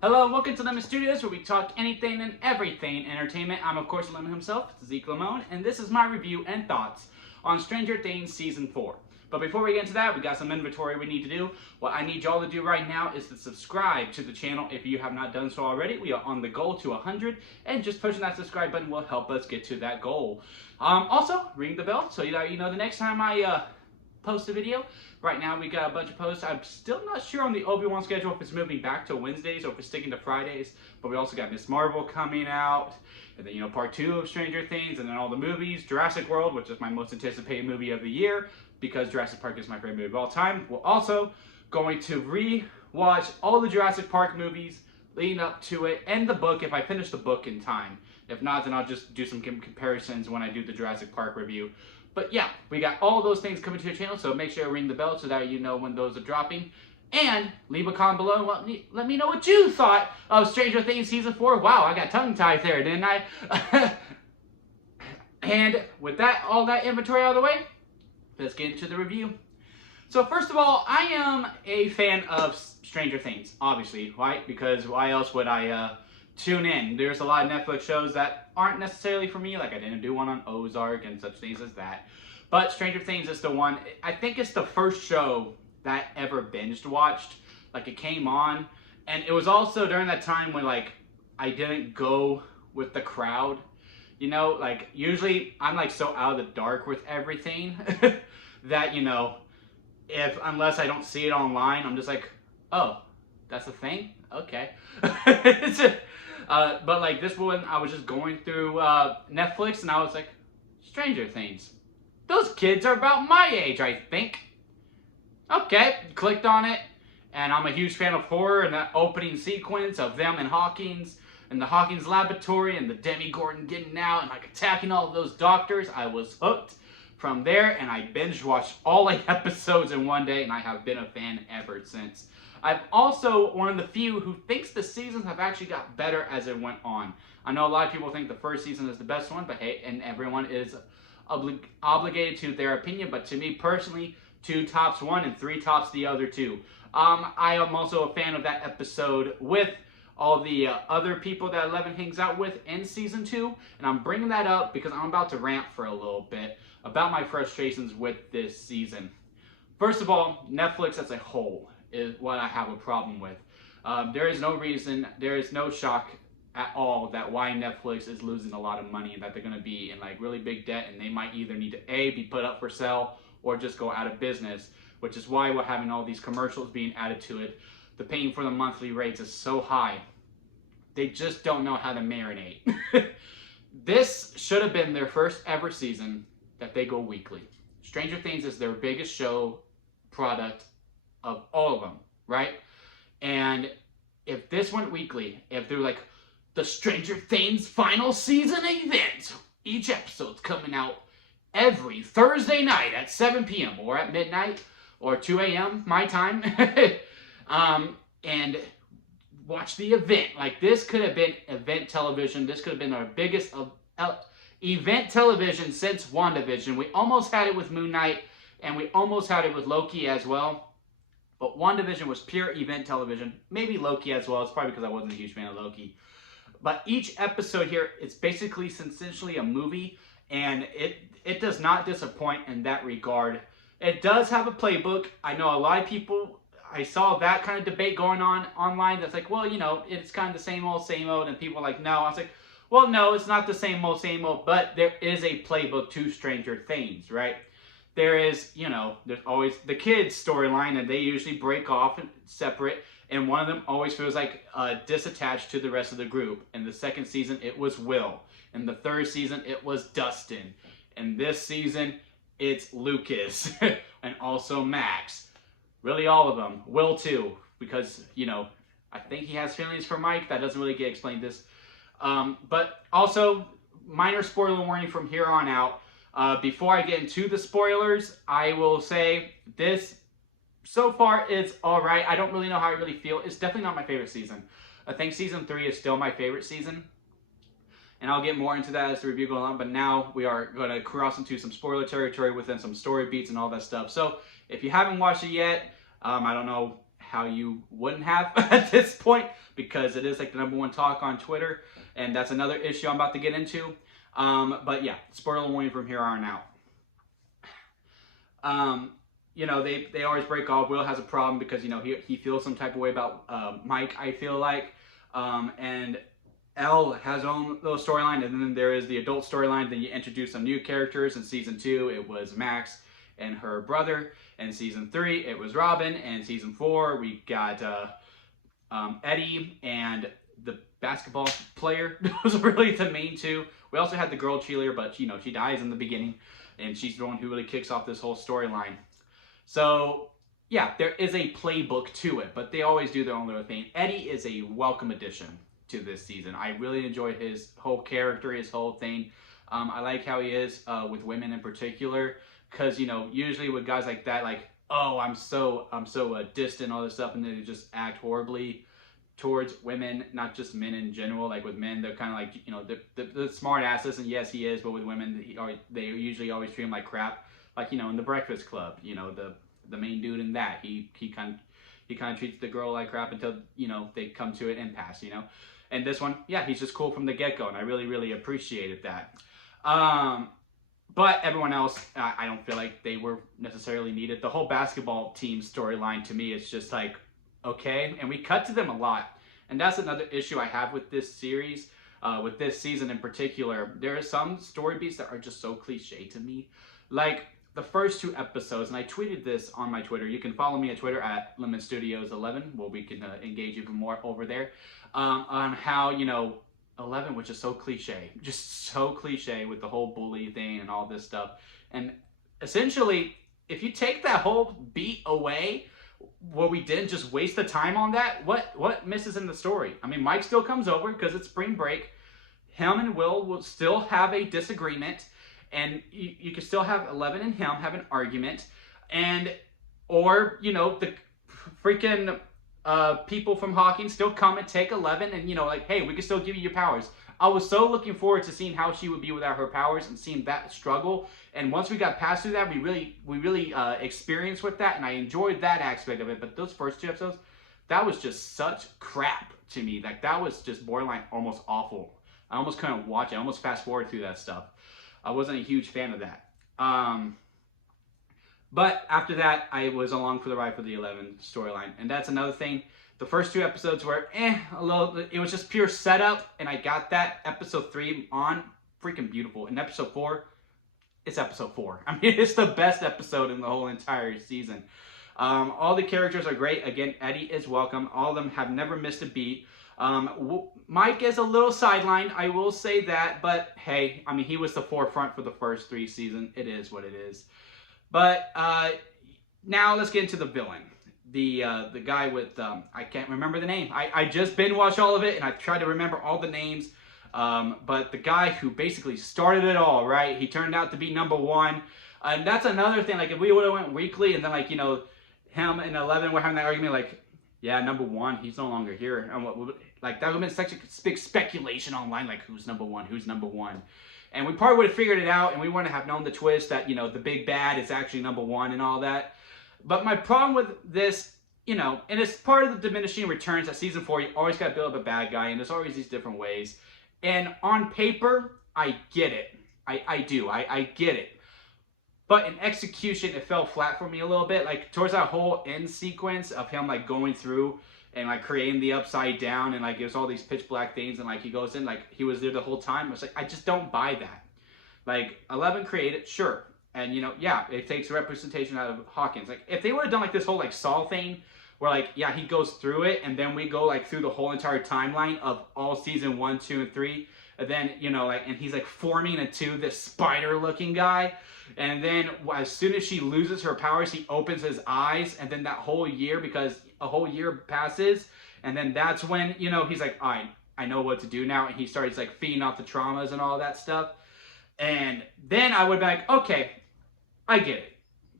Hello and welcome to Lemon Studios, where we talk anything and everything entertainment. I'm, of course, Lemon himself, Zeke Lamone, and this is my review and thoughts on Stranger Things Season 4. But before we get into that, we got some inventory we need to do. What I need y'all to do right now is to subscribe to the channel if you have not done so already. We are on the goal to 100, and just pushing that subscribe button will help us get to that goal. Also, ring the bell so you know the next time I post a video. Right now we got a bunch of posts. I'm still not sure on the Obi-Wan schedule if it's moving back to Wednesdays or if it's sticking to Fridays. But we also got Ms. Marvel coming out, and then part 2 of Stranger Things, and then all the movies. Jurassic World, which is my most anticipated movie of the year because Jurassic Park is my favorite movie of all time. We're also going to re-watch all the Jurassic Park movies leading up to it, and the book if I finish the book in time. If not, then I'll just do some comparisons when I do the Jurassic Park review. But yeah, we got all those things coming to the channel, so make sure to ring the bell so that you know when those are dropping. And leave a comment below and let me know what you thought of Stranger Things Season 4. Wow, I got tongue-tied there, didn't I? And with that, all that inventory out of the way, let's get into the review. So first of all, I am a fan of Stranger Things, obviously, right? Because why else would I tune in? There's a lot of Netflix shows that aren't necessarily for me, like I didn't do one on Ozark and such things as that. But Stranger Things is the one. I think it's the first show that I ever binged watched. Like, it came on, and it was also during that time when, like, I didn't go with the crowd. You know, like, usually I'm, like, so out of the dark with everything that, you know, unless I don't see it online, I'm just like, oh, that's a thing? Okay. But like this one, I was just going through Netflix, and I was like, Stranger Things. Those kids are about my age, I think. Okay, clicked on it, and I'm a huge fan of horror, and that opening sequence of them in Hawkins, and the Hawkins laboratory, and the Demi Gordon getting out, and like attacking all of those doctors. I was hooked from there, and I binge watched all 8 episodes in one day, and I have been a fan ever since. I'm also one of the few who thinks the seasons have actually got better as it went on. I know a lot of people think the first season is the best one, but hey, and everyone is obligated to their opinion, but to me personally, 2 tops one and 3 tops the other 2. I am also a fan of that episode with all the other people that Eleven hangs out with in season 2, and I'm bringing that up because I'm about to rant for a little bit about my frustrations with this season. First of all, Netflix as a whole is what I have a problem with. There is no reason, there is no shock at all that why Netflix is losing a lot of money and that they're going to be in like really big debt, and they might either need to A, be put up for sale or just go out of business, which is why we're having all these commercials being added to it. The paying for the monthly rates is so high. They just don't know how to marinate. This should have been their first ever season that they go weekly. Stranger Things is their biggest show product of all of them, right? And if this went weekly, if they're like, the Stranger Things final season event, each episode's coming out every Thursday night at 7 p.m. or at midnight or 2 a.m. my time, and watch the event. Like, this could have been event television. This could have been our biggest event television since WandaVision. We almost had it with Moon Knight, and we almost had it with Loki as well. But WandaVision was pure event television. Maybe Loki as well. It's probably because I wasn't a huge fan of Loki. But each episode here, it's basically essentially a movie, and it does not disappoint in that regard. It does have a playbook. I know a lot of people, I saw that kind of debate going on online that's like, well, you know, it's kind of the same old, and people are like, no. I was like, well, no, it's not the same old, but there is a playbook to Stranger Things, right? There is, you know, there's always the kids' storyline, and they usually break off and separate, and one of them always feels like disattached to the rest of the group. In the second season, it was Will. In the third season, it was Dustin. In this season, it's Lucas, and also Max. Really all of them. Will too, because, you know, I think he has feelings for Mike. That doesn't really get explained this. But also, minor spoiler warning from here on out. Before I get into the spoilers, I will say this, so far it's alright. I don't really know how I really feel. It's definitely not my favorite season. I think season 3 is still my favorite season. And I'll get more into that as the review goes on, but now we are going to cross into some spoiler territory within some story beats and all that stuff. So if you haven't watched it yet, I don't know how you wouldn't have at this point, because it is like the #1 talk on Twitter, and that's another issue I'm about to get into. But yeah, spoiler warning from here on out. You know, they always break off. Will has a problem because, you know, he feels some type of way about Mike, I feel like. And Elle has her own little storyline, and then there is the adult storyline. Then you introduce some new characters. In season 2, it was Max and her brother. In season 3, it was Robin. And season 4, we got Eddie and the basketball player. Those are really the main two. We also had the girl cheerleader, but, you know, she dies in the beginning, and she's the one who really kicks off this whole storyline. So, yeah, there is a playbook to it, but they always do their own little thing. Eddie is a welcome addition to this season. I really enjoy his whole character, his whole thing. I like how he is with women in particular, because, you know, usually with guys like that, like, oh, I'm so distant, all this stuff, and they just act horribly towards women, not just men in general. Like with men, they're kind of like, you know, the smart asses, and yes, he is, but with women, they usually always treat him like crap. Like, you know, in The Breakfast Club, you know, the main dude in that, he kind of treats the girl like crap until, you know, they come to an impasse, you know. And this one, yeah, he's just cool from the get-go, and I really appreciated that. But everyone else, I don't feel like they were necessarily needed. The whole basketball team storyline to me is just like, okay, and we cut to them a lot. And that's another issue I have with this series, with this season in particular. There are some story beats that are just so cliche to me. Like the first 2 episodes, and I tweeted this on my Twitter. You can follow me at Twitter at Lemon Studios 11, where we can engage even more over there, on how, you know, 11, which is so cliche, just so cliche with the whole bully thing and all this stuff. And essentially, if you take that whole beat away, where we didn't just waste the time on that, what misses in the story? I mean, Mike still comes over because it's spring break. Him and will still have a disagreement, and you can still have 11 and him have an argument, and or, you know, the freaking people from Hawkins still come and take 11, and, you know, like, hey, we can still give you your powers. I was so looking forward to seeing how she would be without her powers and seeing that struggle. And once we got past through that, we really experienced with that, and I enjoyed that aspect of it. But those first 2 episodes, that was just such crap to me. Like, that was just borderline almost awful. I almost couldn't watch it. I almost fast forward through that stuff. I wasn't a huge fan of that. But after that, I was along for the ride for the 11 storyline, and that's another thing. The first 2 episodes were a little. It was just pure setup, and I got that. Episode 3 on, freaking beautiful. And episode 4, it's episode 4. I mean, it's the best episode in the whole entire season. All the characters are great. Again, Eddie is welcome. All of them have never missed a beat. Mike is a little sidelined, I will say that, but hey, I mean, he was the forefront for the first 3 seasons. It is what it is. But now let's get into the villain. The guy with, I can't remember the name. I just binge watched all of it, and I tried to remember all the names. But the guy who basically started it all, right? He turned out to be #1. And that's another thing. Like, if we would have went weekly, and then, like, you know, him and 11 were having that argument, like, yeah, #1, he's no longer here. And like, that would have been such a big speculation online, like, who's #1, who's #1. And we probably would have figured it out, and we wouldn't have known the twist that, you know, the big bad is actually #1 and all that. But my problem with this, you know, and it's part of the diminishing returns at season 4, you always got to build up a bad guy, and there's always these different ways. And on paper, I get it. I do. I get it. But in execution, it fell flat for me a little bit. Like, towards that whole end sequence of him, like, going through and, like, creating the upside down, and, like, there's all these pitch black things, and, like, he goes in, like, he was there the whole time. I was like, I just don't buy that. Like, 11 created, sure. And, you know, yeah, it takes representation out of Hawkins. Like, if they would have done, like, this whole, like, Saw thing, where, like, yeah, he goes through it, and then we go, like, through the whole entire timeline of all season 1, 2, and 3, and then, you know, like, and he's, like, forming into this spider-looking guy, and then as soon as she loses her powers, he opens his eyes, and then that whole year, because a whole year passes, and then that's when, you know, he's like, all right, I know what to do now, and he starts, like, feeding off the traumas and all that stuff. And then I would be like, okay, I get it.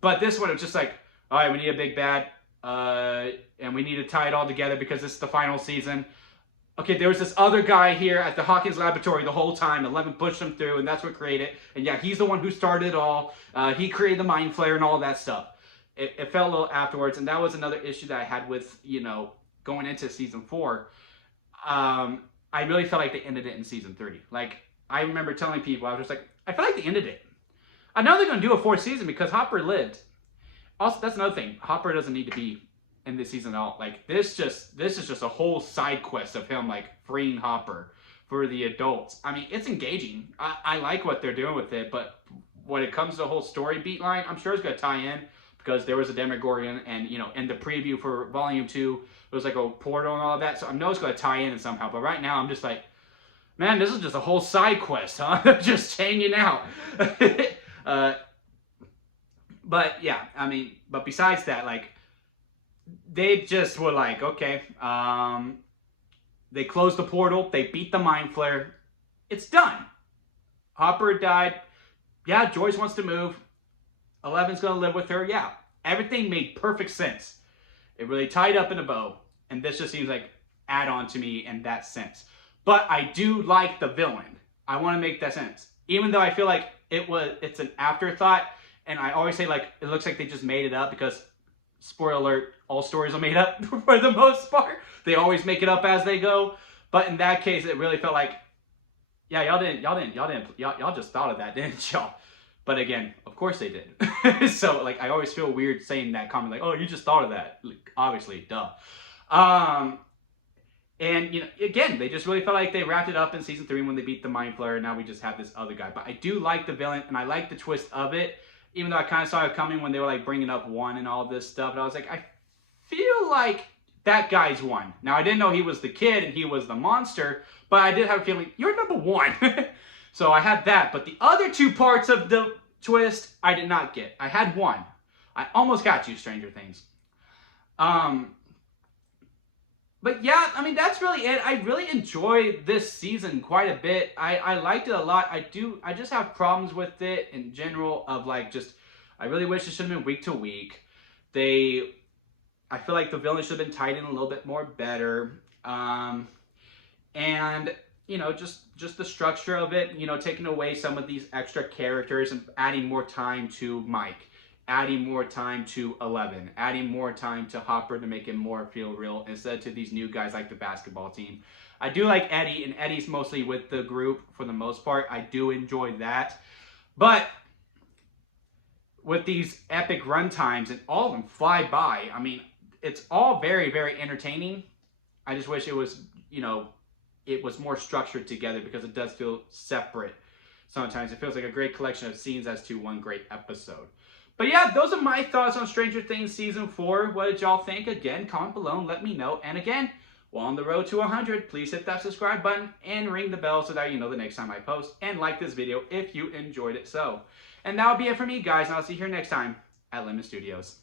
But this one, it's just like, all right, we need a big bad, and we need to tie it all together because this is the final season. Okay, there was this other guy here at the Hawkins Laboratory the whole time. 11 pushed him through, and that's what created it. And yeah, he's the one who started it all. He created the Mind Flayer and all that stuff. It felt a little afterwards, and that was another issue that I had with, you know, going into season 4. I really felt like they ended it in season 3. Like, I remember telling people, I was just like, I feel like they ended it. I know they're going to do a 4th season because Hopper lived. Also, that's another thing. Hopper doesn't need to be in this season at all. Like, this is just a whole side quest of him, like, freeing Hopper for the adults. I mean, it's engaging. I like what they're doing with it, but when it comes to the whole story beat line, I'm sure it's going to tie in because there was a Demogorgon, and, you know, in the preview for Volume 2, it was like a portal and all of that, so I know it's going to tie in somehow, but right now I'm just like, man, this is just a whole side quest, huh? Just hanging out. But yeah, I mean, but besides that, like, they just were like, okay, they closed the portal, they beat the Mind Flayer, it's done. Hopper died. Yeah, Joyce wants to move. 11's gonna live with her. Yeah, everything made perfect sense. It really tied up in a bow, and this just seems like add-on to me in that sense. But I do like the villain. I want to make that sense, even though I feel like it's an afterthought. And I always say, like, it looks like they just made it up because, spoiler alert, all stories are made up for the most part. They always make it up as they go. But in that case, it really felt like, yeah, y'all just thought of that, didn't y'all? But again, of course they did. So, like, I always feel weird saying that comment, like, oh, you just thought of that. Like, obviously, duh. And, you know, again, they just really felt like they wrapped it up in season 3 when they beat the Mind Flayer, and now we just have this other guy. But I do like the villain, and I like the twist of it, even though I kind of saw it coming when they were, like, bringing up 1 and all this stuff. And I was like, I feel like that guy's 1. Now, I didn't know he was the kid and he was the monster, but I did have a feeling, you're number 1. So I had that. But the other 2 parts of the twist, I did not get. I had 1. I almost got you, Stranger Things. But yeah, I mean, that's really it. I really enjoyed this season quite a bit. I liked it a lot. I just have problems with it in general of, like, just, I really wish it should have been week to week. I feel like the villain should have been tied in a little bit more better. And, you know, just the structure of it, you know, taking away some of these extra characters and adding more time to Mike. Adding more time to 11, adding more time to Hopper to make him more feel real instead to these new guys like the basketball team. I do like Eddie, and Eddie's mostly with the group for the most part. I do enjoy that. But with these epic run times and all of them fly by, I mean, it's all very, very entertaining. I just wish it was, you know, it was more structured together because it does feel separate. Sometimes it feels like a great collection of scenes as to one great episode. But yeah, those are my thoughts on Stranger Things Season 4. What did y'all think? Again, comment below and let me know. And again, while on the road to 100, please hit that subscribe button and ring the bell so that you know the next time I post. And like this video if you enjoyed it so. And that'll be it for me, guys. And I'll see you here next time at Lemon Studios.